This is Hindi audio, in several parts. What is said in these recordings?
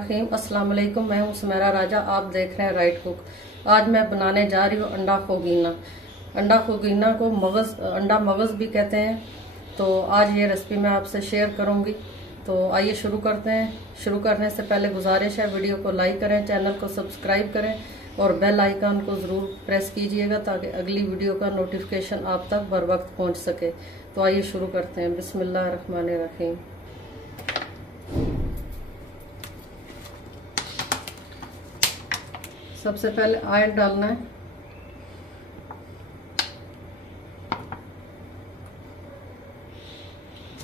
बिस्मिल्लाहिर्रहमानिर्रहीम। अस्सलाम वालेकुम। मैं हूँ सुमेरा राजा, आप देख रहे हैं राइट कुक। आज मैं बनाने जा रही हूँ अंडा खोगीना। अंडा खोगीना को अंडा मगज़ भी कहते हैं। तो आज ये रेसिपी मैं आपसे शेयर करूँगी। तो आइए शुरू करते हैं। शुरू करने से पहले गुजारिश है, वीडियो को लाइक करें, चैनल को सब्सक्राइब करें और बेल आइकन को ज़रूर प्रेस कीजिएगा ताकि अगली वीडियो का नोटिफिकेशन आप तक बर वक्त पहुँच सके। तो आइए शुरू करते हैं। बिस्मिल्लाहिर्रहमानिर्रहीम। सबसे पहले ऑयल डालना है।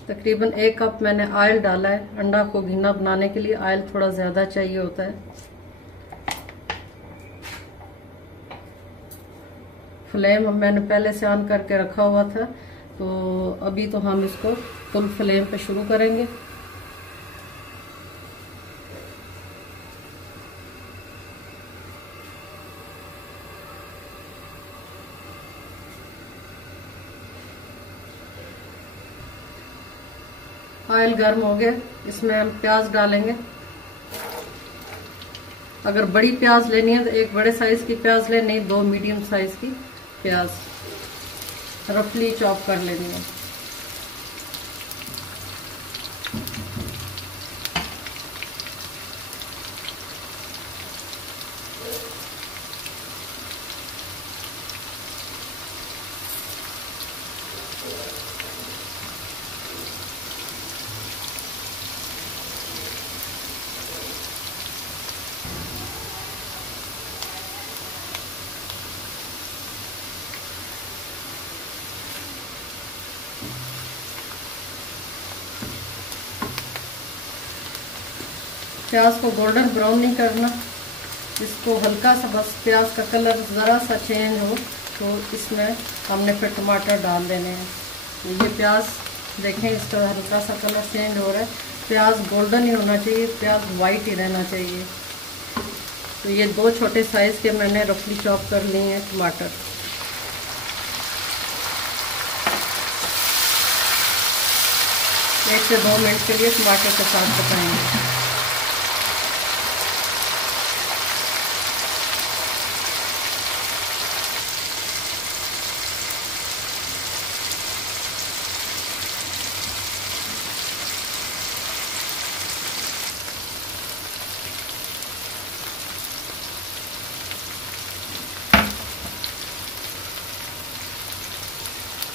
तकरीबन 1 कप मैंने ऑयल डाला है। अंडा को घीना बनाने के लिए ऑयल थोड़ा ज़्यादा चाहिए होता है। फ्लेम मैंने पहले से ऑन करके रखा हुआ था, तो अभी तो हम इसको फुल फ्लेम पे शुरू करेंगे। ऑयल गर्म हो गया, इसमें हम प्याज डालेंगे। अगर बड़ी प्याज लेनी है तो एक बड़े साइज की प्याज ले, नहीं 2 मीडियम साइज की प्याज रफली चॉप कर लेनी है। प्याज को गोल्डन ब्राउन नहीं करना, इसको हल्का सा बस प्याज का कलर ज़रा सा चेंज हो तो इसमें हमने फिर टमाटर डाल देने हैं। तो ये प्याज देखें, इसका हल्का सा कलर चेंज हो रहा है। प्याज गोल्डन ही होना चाहिए, प्याज वाइट ही रहना चाहिए। तो ये 2 छोटे साइज़ के मैंने रफली चॉप कर लिए हैं टमाटर। एक से 2 मिनट के लिए टमाटर के साथ पकाएंगे।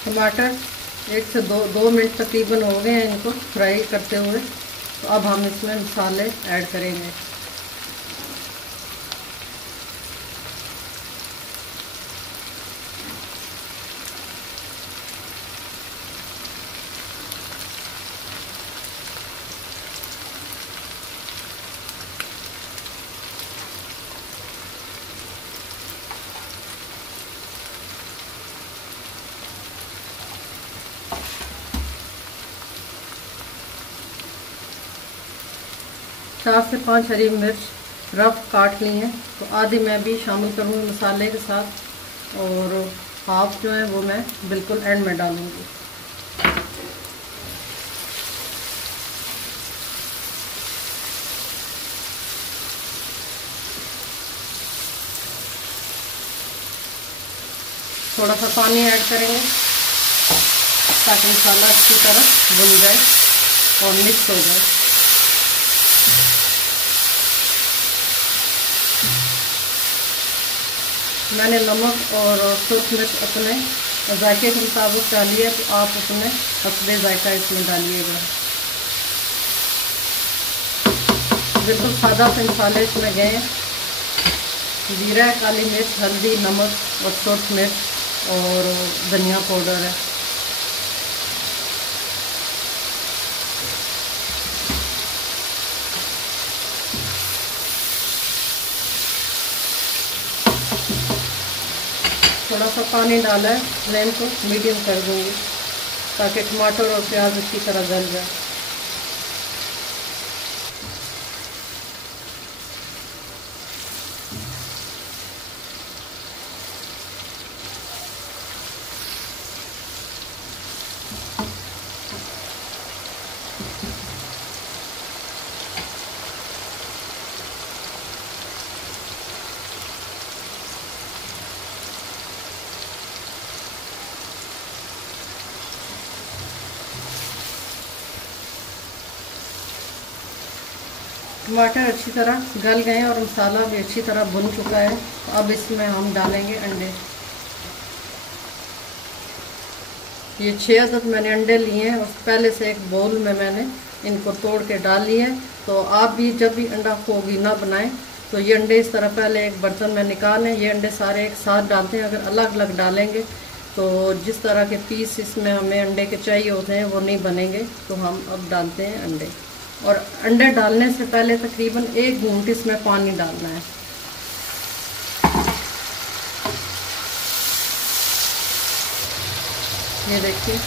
टमाटर 1 से 2 मिनट तकरीबन हो गए हैं इनको फ्राई करते हुए। तो अब हम इसमें मसाले ऐड करेंगे। चार से 5 हरी मिर्च रफ काट ली हैं, तो आधी मैं भी शामिल करूँगी मसाले के साथ और हाफ जो है वो मैं बिल्कुल एंड में डालूँगी। थोड़ा सा पानी ऐड करेंगे ताकि मसाला अच्छी तरह भुन जाए और मिक्स हो जाए। मैंने नमक और सुर्ख मिर्च अपने जायके के मुताबिक डाली है, तो आप अपने हस्बे जायका इसमें डालिएगा। बिल्कुल सादा से मसाले इसमें गए। जीरा, काली मिर्च, हल्दी, नमक और सुर्ख मिर्च और धनिया पाउडर है। थोड़ा सा पानी डाला है, फ्लेम को मीडियम कर दूँगी ताकि टमाटर और प्याज अच्छी तरह गल जाए। टमाटर अच्छी तरह गल गए और मसाला भी अच्छी तरह भुन चुका है। अब इसमें हम डालेंगे अंडे। ये 6 अदद मैंने अंडे लिए हैं और पहले से एक बाउल में मैंने इनको तोड़ के डाल लिए हैं। तो आप भी जब भी अंडा खोगीना बनाएं तो ये अंडे इस तरह पहले एक बर्तन में निकालें। ये अंडे सारे एक साथ डालते हैं, अगर अलग अलग डालेंगे तो जिस तरह के पीस इसमें हमें अंडे के चाहिए होते हैं वो नहीं बनेंगे। तो हम अब डालते हैं अंडे, और अंडे डालने से पहले तकरीबन 1 घूंट इसमें पानी डालना है। ये देखिए,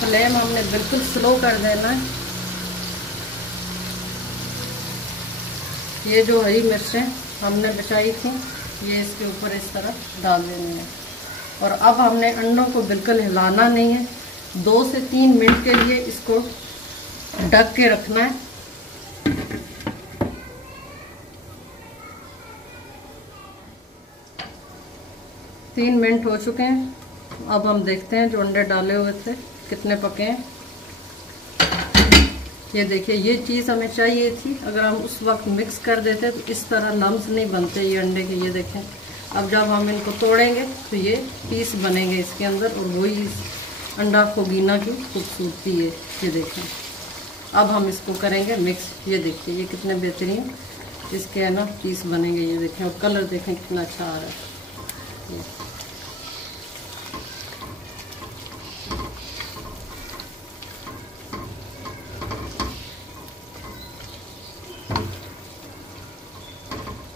फ्लेम हमने बिल्कुल स्लो कर देना है। ये जो हरी मिर्चें हमने बचाई थी ये इसके ऊपर इस तरह डाल देनी है। और अब हमने अंडों को बिल्कुल हिलाना नहीं है। 2 से 3 मिनट के लिए इसको ढक के रखना है। तीन मिनट हो चुके हैं। अब हम देखते हैं जो अंडे डाले हुए थे कितने पके हैं। ये देखिए, ये चीज़ हमें चाहिए थी। अगर हम उस वक्त मिक्स कर देते तो इस तरह लम्स नहीं बनते ये अंडे के। ये देखें, अब जब हम इनको तोड़ेंगे तो ये पीस बनेंगे इसके अंदर, और वही अंडा खोगीना की खूबसूरती है। ये देखें, अब हम इसको करेंगे मिक्स। ये देखिए, ये कितने बेहतरीन इसके है ना पीस बनेंगे। ये देखें, और कलर देखें कितना अच्छा आ रहा है।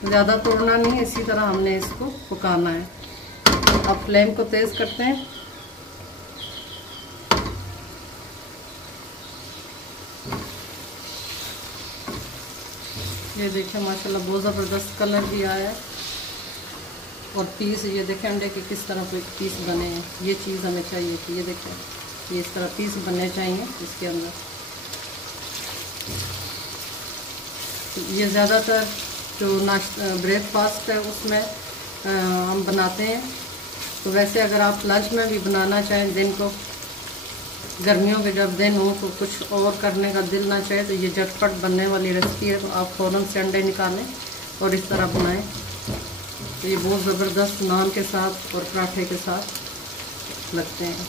ज़्यादा तोड़ना नहीं है, इसी तरह हमने इसको पकाना है। अब फ्लेम को तेज़ करते हैं। ये देखिए, माशाल्लाह बहुत ज़बरदस्त कलर भी आया है। और पीस ये देखें अंडे के किस तरह पीस बने हैं। ये चीज़ हमें चाहिए थी। ये देखें, ये इस तरह पीस बनने चाहिए इसके अंदर। ये ज़्यादातर जो ब्रेकफास्ट है उसमें हम बनाते हैं। तो वैसे अगर आप लंच में भी बनाना चाहें, दिन को गर्मियों के जब दिन हो तो कुछ और करने का दिल ना चाहे, तो ये झटपट बनने वाली रेसिपी है। तो आप फ़ौरन से अंडे निकालें और इस तरह बनाएं। तो ये बहुत ज़बरदस्त नान के साथ और पराठे के साथ लगते हैं।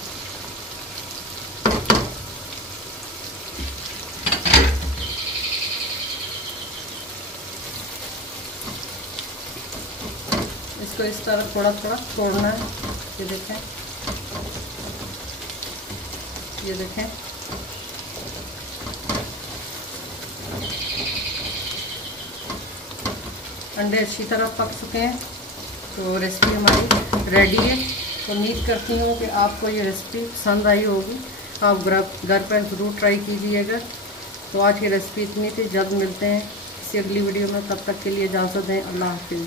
इसको इस तरह थोड़ा थोड़ा तोड़ना है। ये देखें, ये देखें, अंडे अच्छी तरह पक चुके हैं। तो रेसिपी हमारी रेडी है। तो उम्मीद करती हूँ कि आपको ये रेसिपी पसंद आई होगी। आप घर पर ज़रूर ट्राई कीजिएगा। तो आज की रेसिपी इतनी थी। जल्द मिलते हैं किसी अगली वीडियो में। तब तक के लिए इजाज़त दें। अल्लाह हाफिज़।